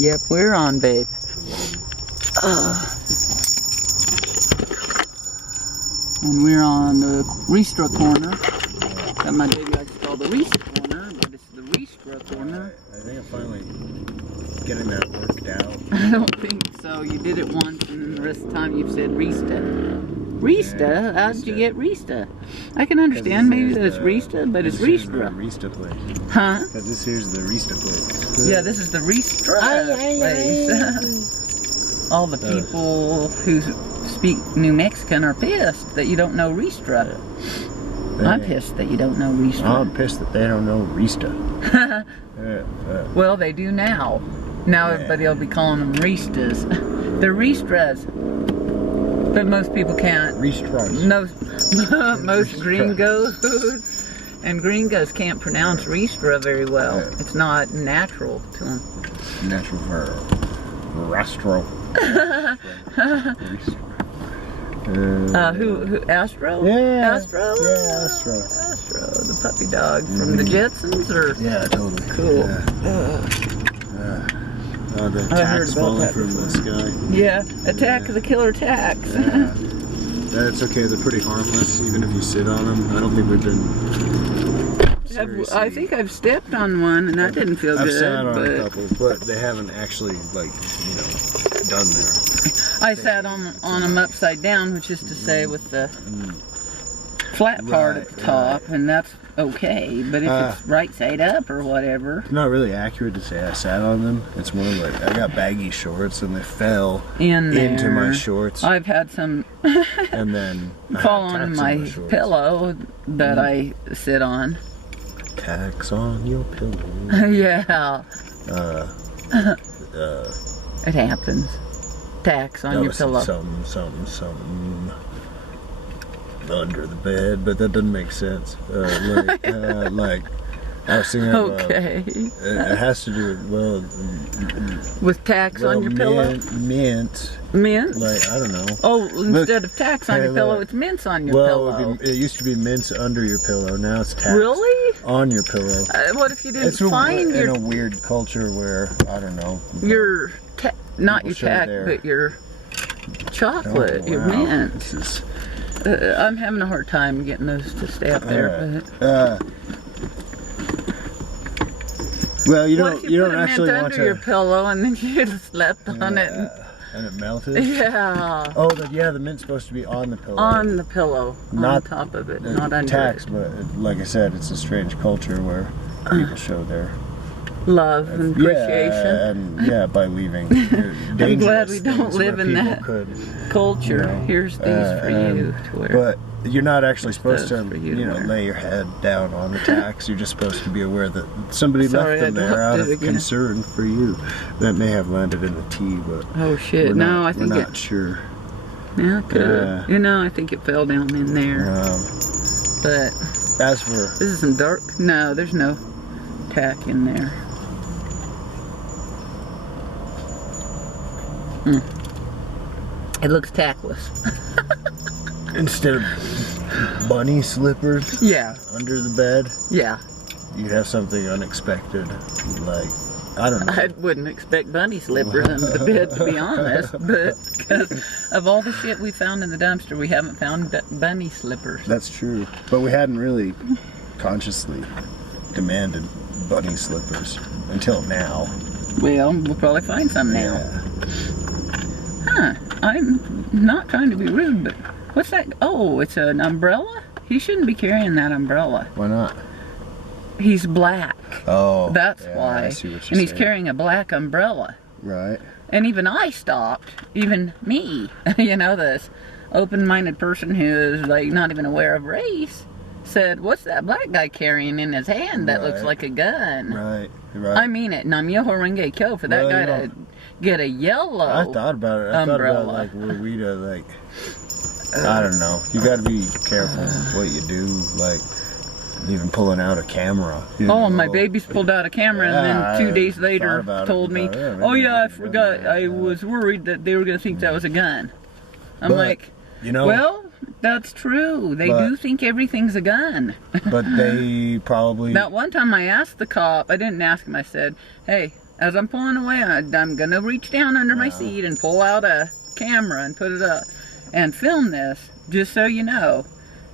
Yep, we're on, babe. And we're on the Ristra corner. That my baby likes to call the Ristra corner, but it's the Ristra corner. I think I'm finally getting that worked out. I don't think so. You did it once, and the rest of the time you've said Rista. Rista? Yeah, How did you Rista. get Rista? I can understand maybe that it's Rista, but it's Ristra. Rista place. Huh? Because this here's the Rista place. Yeah, this is the Ristra place. All the people who speak New Mexican are pissed that you don't know Ristra. I'm pissed that you don't know Ristra. I'm pissed that they don't know Rista. Well, they do now. Now everybody will be calling them Ristas. They're Ristras. But most people can't. Ristras. Most gringos and gringos can't pronounce Ristra very well. It's not natural to them. Natural verb. Rastro. Who? Astro? Yeah. Astro? Yeah, Astro. Astro, the puppy dog from the Jetsons, or? Yeah, totally. Cool. The I heard tax about falling that from the sky. Yeah, Attack of the Killer Tax. Yeah. That's okay. They're pretty harmless, even if you sit on them. I don't think we've been. I think I've stepped on one, and that didn't feel I've good. sat on a couple, but they haven't actually, like, done their. I sat on them upside down, which is to say with the flat part at the top, and that's okay. But if it's right side up or whatever. It's not really accurate to say I sat on them. It's more like I got baggy shorts and they fell into my shorts. I've had some and then fall on my pillow that I sit on. Tax on your pillow. Yeah. It happens. Tax on your pillow. Something under the bed, but that doesn't make sense. Like I was thinking of, okay. It has to do with, with tax on your pillow? Mint. Mint? Like, I don't know. Oh, instead of tax on your pillow, it's mints on your pillow. It used to be mints under your pillow. Now it's tax on your pillow. What if you didn't find in a weird culture where, I don't know. Your, not your tax, but your chocolate, your mint. I'm having a hard time getting those to stay up there. Well, you what don't. If you don't actually mint want under your pillow and then you just slept on it. And it melted. Yeah. Oh, the mint's supposed to be on the pillow. On the pillow, not on top of it, not under tax, it. But like I said, it's a strange culture where people show their love and appreciation. And by leaving. I'm glad we don't live in that culture. Here's these for you to wear. But you're not actually supposed to, lay your head down on the tax. You're just supposed to be aware that somebody left them there out of concern for you. That may have landed in the tea, but oh shit! No, I think we're not sure. Yeah, it could. I think it fell down in there. But as for this is some dark. No, there's no tack in there. It looks tactless. Instead of bunny slippers under the bed, you'd have something unexpected, like, I don't know. I wouldn't expect bunny slippers under the bed, to be honest, but because of all the shit we found in the dumpster, we haven't found bunny slippers. That's true, but we hadn't really consciously demanded bunny slippers until now. Well, we'll probably find some now. Huh, I'm not trying to be rude, but what's that? Oh, it's an umbrella? He shouldn't be carrying that umbrella. Why not? He's black. Oh. That's why. I see what you're and he's saying. carrying a black umbrella. Right. And even I stopped. Even me. This open-minded person who is like not even aware of race said, what's that black guy carrying in his hand that looks like a gun? Right. I mean it. Namyo Horenge Kyo for that guy to get a yellow I thought about it. I thought about like were we to like I don't know. You got to be careful what you do. Like even pulling out a camera. My baby's pulled out a camera and then 2 days later told me, oh yeah, I forgot. I was worried that they were going to think that was a gun. I'm like, well, that's true. They do think everything's a gun. But they probably... That one time I asked the cop, I didn't ask him, I said, hey, as I'm pulling away, I'm gonna reach down under my seat and pull out a camera and put it up and film this, just so you know,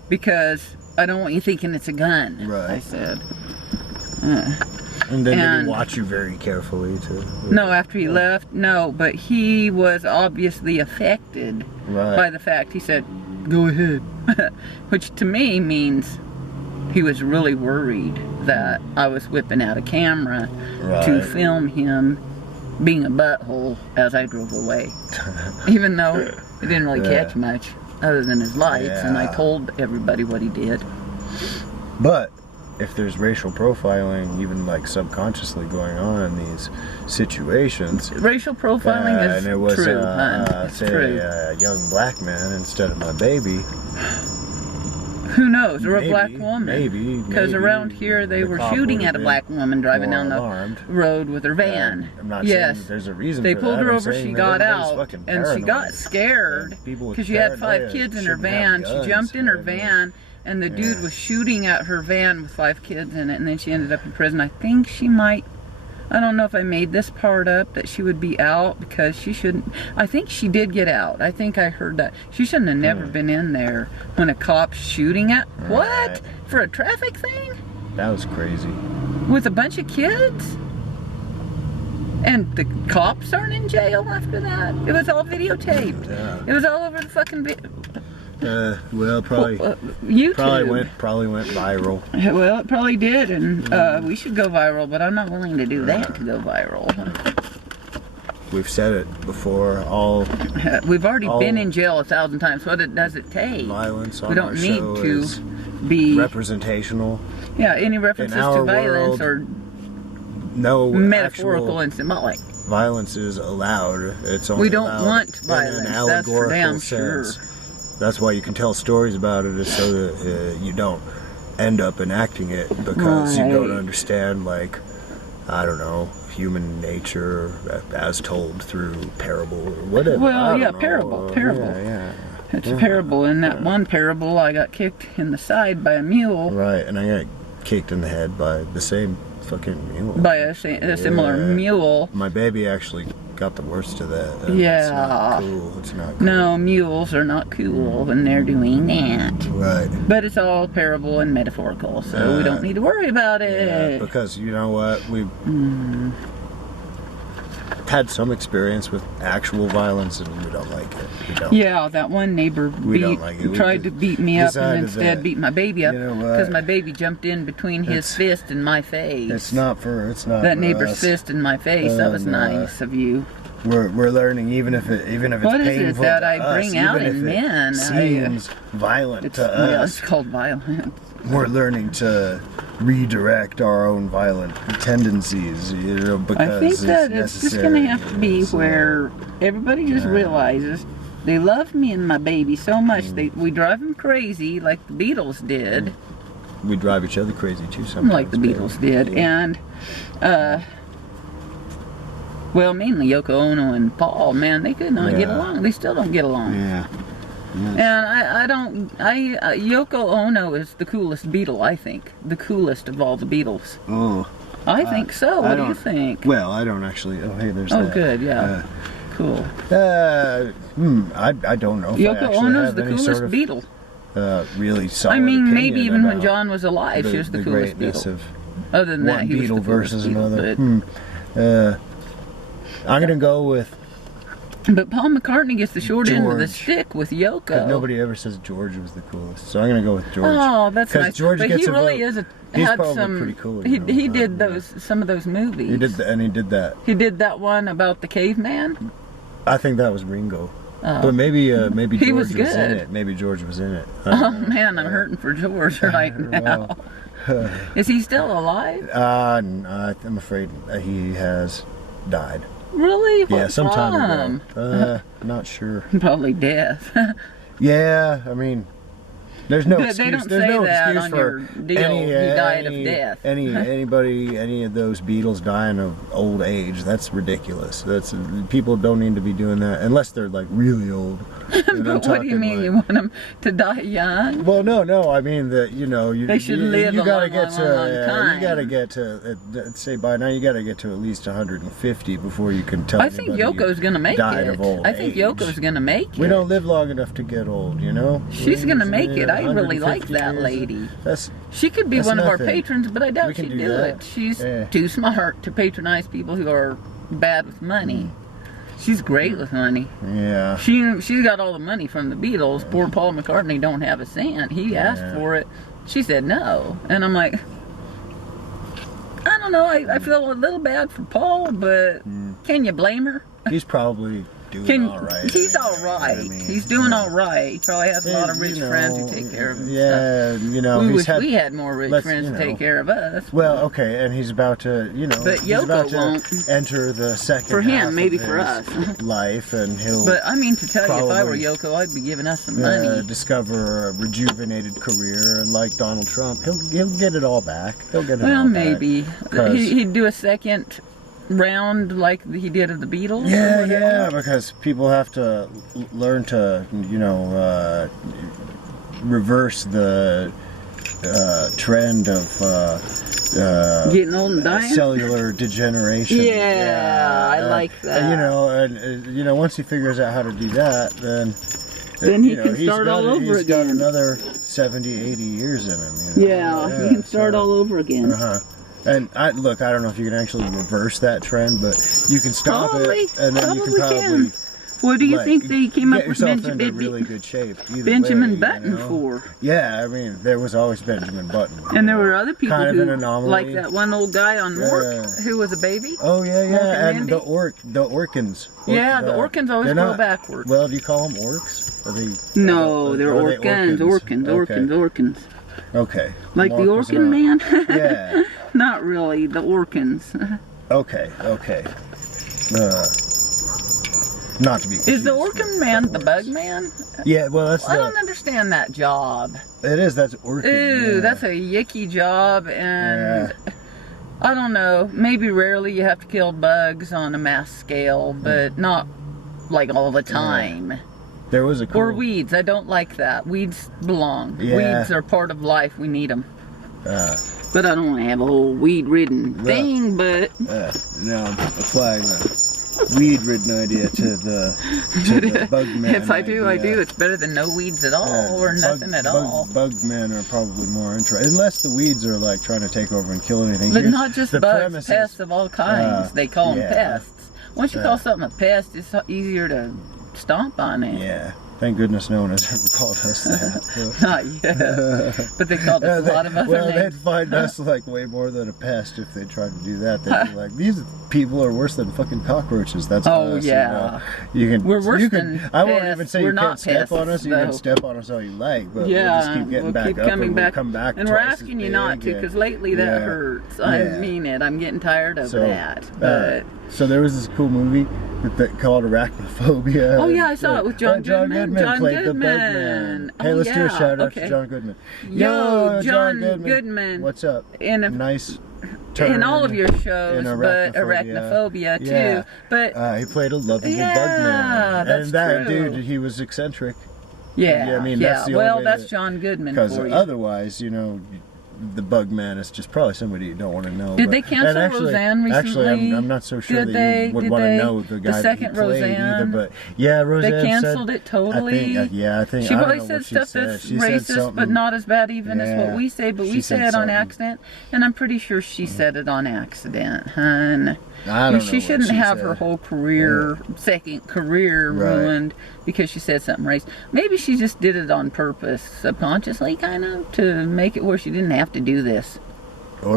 because I don't want you thinking it's a gun. Right. I said. And then did he watch you very carefully too? No, after he left, no, but he was obviously affected by the fact. He said, "Go ahead," which to me means he was really worried that I was whipping out a camera to film him being a butthole as I drove away. Even though it didn't really catch much other than his lights, and I told everybody what he did. But if there's racial profiling, even like subconsciously going on in these situations, racial profiling is and it was, true. Say a young black man instead of my baby. Who knows? Or a black woman. Maybe. Because around here they were shooting at a black woman driving down the road with her van. I'm not saying there's a reason they for pulled that. her over, she got out, and she got scared because she had 5 kids in her van. She jumped in her van, and the dude was shooting at her van with 5 kids in it, and then she ended up in prison. I think she might, I don't know if I made this part up, that she would be out because she shouldn't. I think she did get out. I think I heard that. She shouldn't have never been in there when a cop's shooting at, what? For a traffic thing? That was crazy. With a bunch of kids? And the cops aren't in jail after that? It was all videotaped. Yeah. It was all over the fucking well, probably YouTube. Probably went viral. Well, it probably did, and we should go viral, but I'm not willing to do that to go viral. We've said it before. We've already been in jail 1,000 times. What does it take? Violence on we don't our need show to is be representational. Yeah, any references to violence or metaphorical and symbolic. Violence is allowed. It's only we don't want violence. That's for damn sure. That's why you can tell stories about it, is so that you don't end up enacting it, because you don't understand, like, I don't know, human nature as told through parable or whatever. Well, yeah, parable. Yeah. It's a parable. In that one parable, I got kicked in the side by a mule. Right, and I got kicked in the head by the same fucking mule. By a similar mule. My baby actually got the worst of that. Yeah. It's not cool. It's not cool. No, mules are not cool when they're doing that. Right. But it's all parable and metaphorical, so we don't need to worry about it. Yeah, because you know what? We've had some experience with actual violence, and we don't like it. We don't. Yeah, that one neighbor tried to beat me up and instead beat my baby up because my baby jumped in between his fist and my face. It's not that neighbor's fist in my face. That was nice of you. We're learning, even if it's painful. What is it that I bring out in men? Seems violent to us. Yeah, it's called violence. We're learning to redirect our own violent tendencies, because I think that it's just going to have to be where everybody just realizes they love me and my baby so much. We drive them crazy like the Beatles did. We drive each other crazy too sometimes. Like the Beatles did. And, well, mainly Yoko Ono and Paul, man, they could not get along. They still don't get along. Yeah. And Yoko Ono is the coolest Beatle, I think. The coolest of all the Beatles. Oh. I think so. What do you think? Well, I don't actually. Oh, hey, there's that. Oh, good, yeah. Cool. I don't know if Yoko Ono's the coolest Beatle. Really solid. I mean, maybe even when John was alive, she was the coolest Beatle. Of other than that, he was Beatle the versus Beatle, another. I'm gonna go with. But Paul McCartney gets the short end of the stick with Yoko. Nobody ever says George was the coolest, so I'm gonna go with George. Oh, that's nice. George but gets he really is He's probably pretty cool. He did some of those movies. He did that. He did that one about the caveman. I think that was Ringo. But maybe George was in it. Maybe George was in it. Oh man, I'm hurting for George right now. Is he still alive? I'm afraid he has died. Really? Yeah, some time ago. Not sure. Probably death. Yeah, I mean, There's no They excuse. don't There's say no that excuse on for your deal. He died of death. Any of those Beatles dying of old age. That's ridiculous. People don't need to be doing that unless they're like really old. But what do you mean? You want them to die young? Well, no. I mean that they should live a long time. You gotta get to say by now you gotta get to at least 150 before you can tell. I think Yoko's gonna make it. I think Yoko's gonna make it. We don't live long enough to get old, you know. She's gonna make it. I really like that lady. She could be one of our patrons, but I doubt she'd do it. She's too smart to patronize people who are bad with money. She's great with money. Yeah. She's got all the money from the Beatles. Poor Paul McCartney don't have a cent. He asked for it. She said no. And I'm like, I don't know. I feel a little bad for Paul, but can you blame her? He's probably doing all right. He's all right. He's doing all right. He probably has a lot of rich friends who take care of him. Yeah, you know. We wish we had more rich friends to take care of us. Well, okay, and he's about to, but Yoko won't enter the second for him, half maybe of for his us. life, and he'll. But I mean, to tell you, if I were Yoko, I'd be giving us some money. Discover a rejuvenated career, and like Donald Trump, he'll get it all back. He'll get it all back. Well, maybe he'd do a second round like he did of the Beatles. Yeah, because people have to learn to, reverse the trend of getting old and dying, cellular degeneration. Yeah, I like that. And once he figures out how to do that, then he can start all over again. He's got another 70, 80 years in him. Yeah, he can start all over again. And I don't know if you can actually reverse that trend, but you can stop it, and then you can probably. What do you think they came up with into really good shape? Benjamin Button for? Yeah, I mean, there was always Benjamin Button. And there were other people kind who, of an anomaly. like that one old guy on Mork, who was a baby. Oh yeah, and the Orkins. Yeah, the Orkins always go backwards. Well, do you call them orcs? Are they? No, they're Orkins. Orkins. Okay. Like the Orkin man? Yeah. Not really, the Orkins. Okay. Not to be confused. Is the Orkin man the bug man? Yeah, well, I don't understand that job. It is, that's Orkin. Ooh, that's a yicky job, and I don't know, maybe rarely you have to kill bugs on a mass scale, but not like all the time. There was a Or weeds, I don't like that. Weeds belong. Weeds are part of life, we need them. But I don't want to have a whole weed-ridden thing, but... No, I'm applying the weed-ridden idea to the bug man. If I do, I do. It's better than no weeds at all, or nothing at all. Bug men are probably more interesting, unless the weeds are like trying to take over and kill anything. But not just bugs, pests of all kinds. They call them pests. Once you call something a pest, it's easier to stomp on it. Yeah. Thank goodness no one has ever called us that. Not yet. But they called us a lot of other names. Well, they'd find us like way more than a pest if they tried to do that. They'd be like, these people are worse than fucking cockroaches. That's us. Yeah. We're worse than pests. I won't even say we're you can't step on us. You can step on us all you like, but we'll just keep getting back up and we'll come back. And we're asking you not to, because lately that hurts. I mean it. I'm getting tired of that. But so there was this cool movie called Arachnophobia. Oh yeah, I saw it with John Goodman. John played the Bugman. Hey, let's do a shout out to John Goodman. Yo, John Goodman. What's up? Nice turn in all of your shows, but Arachnophobia too. But he played a lovable Bugman. And that dude, he was eccentric. Yeah, I mean, that's the well, that's John Goodman for you. Because otherwise, the bug man is just probably somebody you don't want to know. Did they cancel Roseanne recently? Actually, I'm not so sure that you would want to know the guy that played either. But yeah, Roseanne they canceled it totally. I think she probably said stuff that's racist, but not as bad even as what we say. But we say it on accident, and I'm pretty sure she said it on accident, hun. I don't know. She shouldn't have her whole career, second career ruined because she said something racist. Maybe she just did it on purpose, subconsciously, kind of, to make it where she didn't have to do this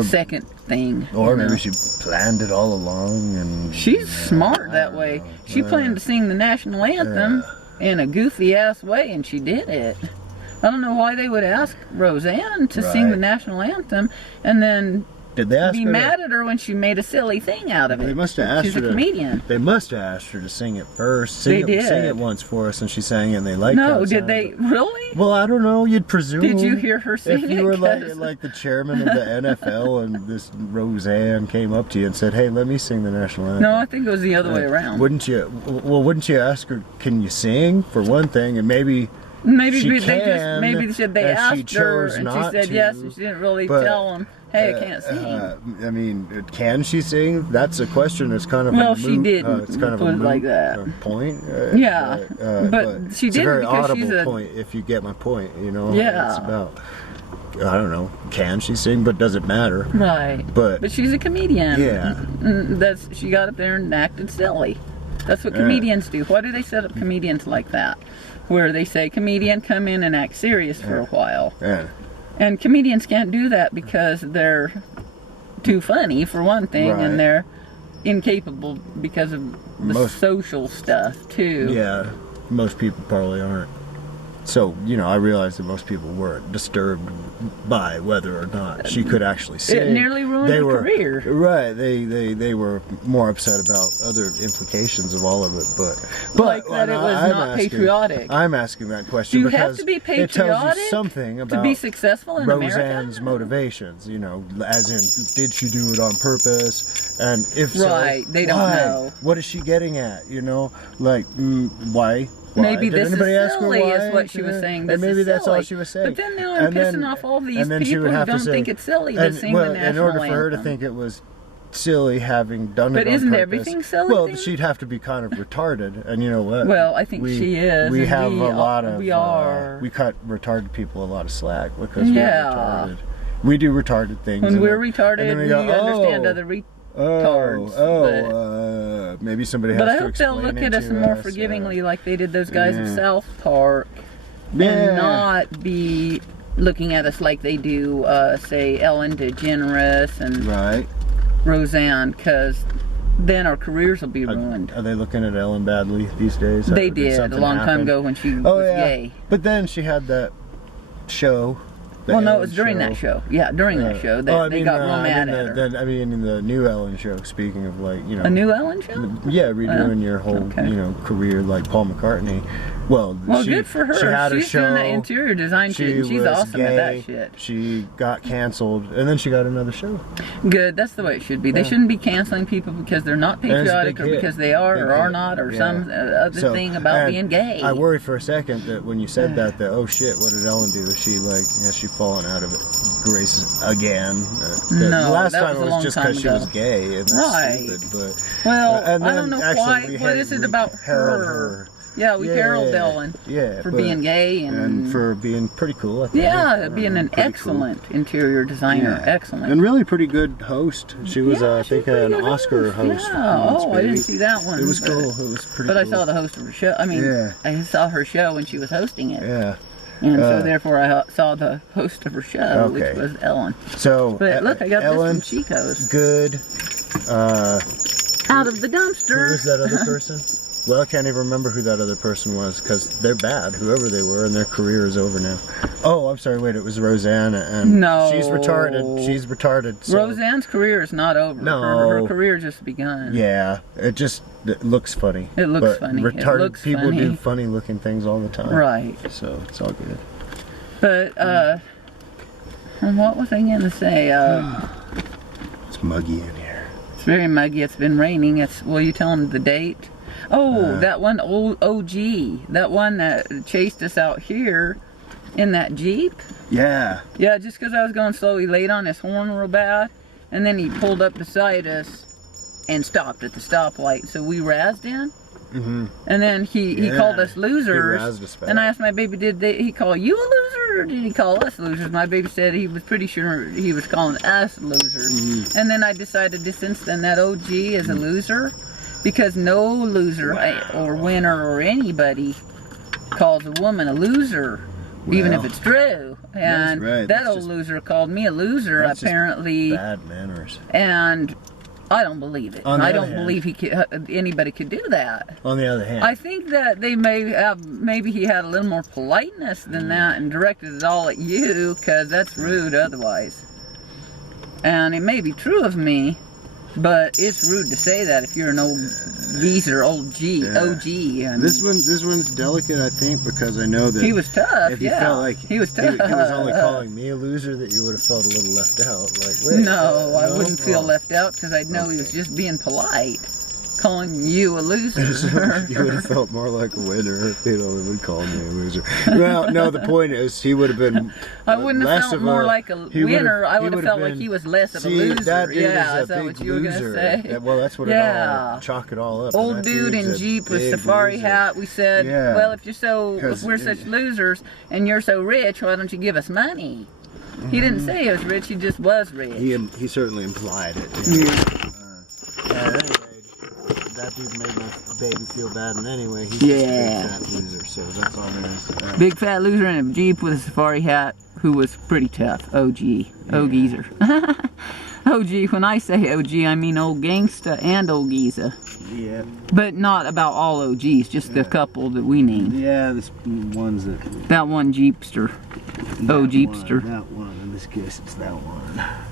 second thing. Or maybe she planned it all along. And she's smart that way. She planned to sing the national anthem in a goofy ass way, and she did it. I don't know why they would ask Roseanne to sing the national anthem and then Did they ask be her mad at her when she made a silly thing out of it. They must have asked She's her a comedian. They must have asked her to sing it first. They did. Sing it once for us, and she sang it, and they liked how No, it did sounded. they? Really? Well, I don't know. You'd presume. Did you hear her sing If you were it? like the chairman of the NFL, and this Roseanne came up to you and said, "Hey, let me sing the national anthem." No, I think it was the other way around. Wouldn't you? Well, wouldn't you ask her? Can you sing for one thing, and maybe she they can, they asked her and she said to, yes, and she didn't really but, tell them, "Hey, I can't sing." I mean, can she sing? That's a question. It's kind of well, a moot, she didn't it's kind of put a it moot, like that. Point. Yeah, but she it's a didn't very because audible she's a point. If you get my point, you know. Yeah. It's about. I don't know. Can she sing? But does it matter? right. But she's a comedian. Yeah. She got up there and acted silly. That's what comedians do. Why do they set up comedians like that? Where they say, comedian, come in and act serious for a while. Yeah. And comedians can't do that because they're too funny, for one thing, Right. and they're incapable because of the social stuff, too. Yeah. Most people probably aren't. So, you know, I realized that most people weren't disturbed by whether or not she could actually sing. It nearly ruined her career. Right. They were more upset about other implications of all of it. But like that it was not patriotic. I'm asking that question Do you because have to be it tells patriotic you something about to be successful in Roseanne's America? motivations, you know, as in, did she do it on purpose? And if Right, so, they don't why? know. What is she getting at? You know, like, why? Maybe Did this is anybody ask her silly, why? is what she was saying. This And maybe is that's silly. all she was saying. But then now I'm pissing off all these people who don't think it's silly to sing the national anthem. In order for her to think it was silly having done it on But isn't purpose, everything silly? well, then? she'd have to be kind of retarded, and you know what? Well, I think she is. We and have we, a lot of. We are. We cut retarded people a lot of slack because we're Yeah. retarded. We do retarded things. When and we're then- retarded, and then we go, understand "Oh, other retards. maybe somebody has But I to hope they'll explain look it at us to more us, forgivingly like they did those guys yeah. at South Park. Yeah. And not be looking at us like they do, say, Ellen DeGeneres and Right. Roseanne, because then our careers will be ruined. Are they looking at Ellen badly these days? They Did did a something long time happen? ago when she Oh, was yeah. gay. But then she had that show. the Well, no, it Ellen was during that show. Yeah, during that show. They, they got real mad at her. I mean, in the new Ellen show, speaking of, like, you know. A new Ellen show? Yeah, redoing your whole, you know, career like Paul McCartney. Well, good for her. She had her She's show. doing that interior design shit, and she's was awesome gay, at that shit. She got canceled, and then she got another show. Good, that's the way it should be. They shouldn't be canceling people because they're not patriotic or hit. because they are Big or are hit. not or Yeah. some other thing about being gay. I worried for a second that when you said that, oh shit, what did Ellen do? Is she like, has she fallen out of it graces again? No, the last that time was it a was long just time because she ago. was gay, and that's Right. stupid. But Well, and I then don't know actually why. we What is it about herald her? Yeah, we herald Ellen for being gay and for being pretty cool. I think. Yeah, being an Pretty excellent interior designer. Yeah. Excellent. And really pretty good host. She was, I she was think, a an pretty good Oscar host. Yeah. Oh, I didn't see that one. It was but- cool. It was pretty But cool. I saw the host of her show. I mean, Yeah. I saw her show when she was hosting it. Yeah. And so therefore I saw the host of her show, Okay. which was Ellen. So, But look, I got Ellen, this from Chico's. good. Out of the dumpster. Who was that other person? Well, I can't even remember who that other person was because they're bad, whoever they were, and their career is over now. Oh, I'm sorry. Wait, it was Roseanne, and No. she's retarded. She's retarded. So. Roseanne's career is not over. No. Her career just begun. Yeah, it looks funny. It looks but funny. Retarded It looks people funny. do funny looking things all the time. Right. So it's all good. But, what was I going to say? It's muggy in here. It's very muggy. It's been raining. Will you tell them the date? Oh, that one old OG. That one that chased us out here in that Jeep. Yeah. Yeah, just because I was going slow, he laid on his horn real bad. And then he pulled up beside us and stopped at the stoplight. So we razzed in. Mm-hmm. And then he called us losers. He razzed us back. And I asked my baby, did he call you a loser or did he call us losers? My baby said he was pretty sure he was calling us losers. Mm-hmm. And then I decided to since then that OG is a loser because no loser or winner or anybody calls a woman a loser, even if it's true. And right. that old loser called me a loser apparently. Bad manners. And I don't believe it. On the I other don't hand- believe anybody could do that. On the other hand. I think that they maybe he had a little more politeness than that and directed it all at you, because that's rude otherwise. and it may be true of me, but it's rude to say that if you're an old geezer, OG. I mean. This one's delicate, I think, because I know that he was tough. If you felt like he was only calling me a loser, that you would have felt a little left out. Like, wait, no, I wouldn't feel left out because I'd know he was just being polite, calling you a loser. You would have felt more like a winner. He would call me a loser. Well, no, the point is, he would have been. I wouldn't have felt more like a winner. I would have felt like he was less of a loser. That dude is a that big what you were loser. gonna say? Well, that's what it all. Chalk it all up. Old dude in Jeep with safari hat. We said, well, if we're such losers and you're so rich, why don't you give us money? He didn't say he was rich. He just was rich. He certainly implied it. Anyway, that dude made my baby feel bad, and anyway, he's just a big fat loser, so that's all there is. Big fat loser in a Jeep with a safari hat who was pretty tough. OG. geezer. OG, when I say OG, I mean old gangsta and old geezer. Yeah. But not about all OGs, just the couple that we named. Yeah, the ones that... That one Jeepster. Jeepster. That one, in this case, it's that one.